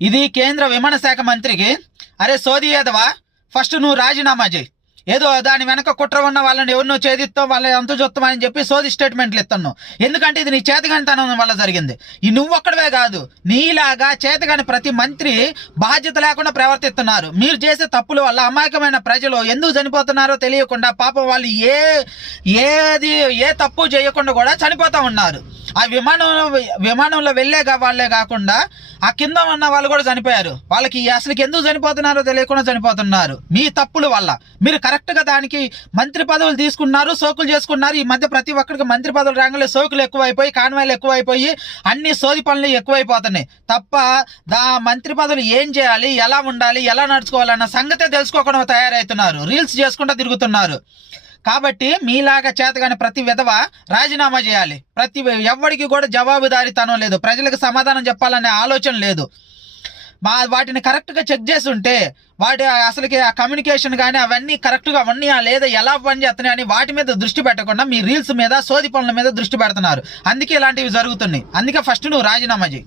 ఇది కేంద్ర విమాన శాఖ మంత్రికి, అరే సోది ఏదవా, ఫస్ట్ నువ్వు రాజీనామా చేయి. ఏదో దాని వెనక కుట్ర ఉన్న వాళ్ళని ఎవరినో చేదిస్తావు, వాళ్ళని అంత చూస్తామని చెప్పి సోది స్టేట్మెంట్లు ఇస్తున్నావు. ఎందుకంటే ఇది నీ చేతగానితనం వల్ల జరిగింది. ఈ నువ్వొక్కడవే కాదు, నీలాగా చేతగాని ప్రతి మంత్రి బాధ్యత లేకుండా ప్రవర్తిస్తున్నారు. మీరు చేసే తప్పుల వల్ల అమాయకమైన ప్రజలు ఎందుకు చనిపోతున్నారో తెలియకుండా పాపం వాళ్ళు ఏ తప్పు చేయకుండా కూడా చనిపోతా ఉన్నారు. ఆ విమానంలో వెళ్ళే వాళ్ళే కాకుండా ఆ కింద ఉన్న వాళ్ళు కూడా చనిపోయారు. వాళ్ళకి అసలు ఎందుకు చనిపోతున్నారో తెలియకుండా చనిపోతున్నారు మీ తప్పుల వల్ల. మీరు కరెక్ట్గా దానికి మంత్రి పదవులు తీసుకున్నారు, సోకులు చేసుకున్నారు. ఈ మధ్య ప్రతి ఒక్కరికి మంత్రి పదవులు రాగానే సోకులు ఎక్కువైపోయి, కాన్వాయిలు ఎక్కువైపోయి, అన్ని సోది పనులు ఎక్కువైపోతున్నాయి తప్ప మంత్రి పదవులు ఏం చేయాలి, ఎలా ఉండాలి, ఎలా నడుచుకోవాలన్న సంగతే తెలుసుకోకుండా తయారవుతున్నారు. రీల్స్ చేసుకుంటూ తిరుగుతున్నారు. కాబట్టి మీలాగా చేతగాని ప్రతి విధవ రాజీనామా చేయాలి. ఎవరికి కూడా జవాబుదారీతనం లేదు, ప్రజలకు సమాధానం చెప్పాలనే ఆలోచన లేదు. వాటిని కరెక్ట్గా చెక్ చేసి ఉంటే అసలుకి ఆ కమ్యూనికేషన్ కానీ అవన్నీ కరెక్ట్గా ఉన్నాయా లేదా, ఎలా పని చేస్తున్నాయి అని వాటి మీద దృష్టి పెట్టకుండా మీ రీల్స్ మీద, సోది పనుల మీద దృష్టి పెడుతున్నారు. అందుకే ఇలాంటివి జరుగుతున్నాయి. అందుకే ఫస్ట్ నువ్వు రాజీనామా చేయి.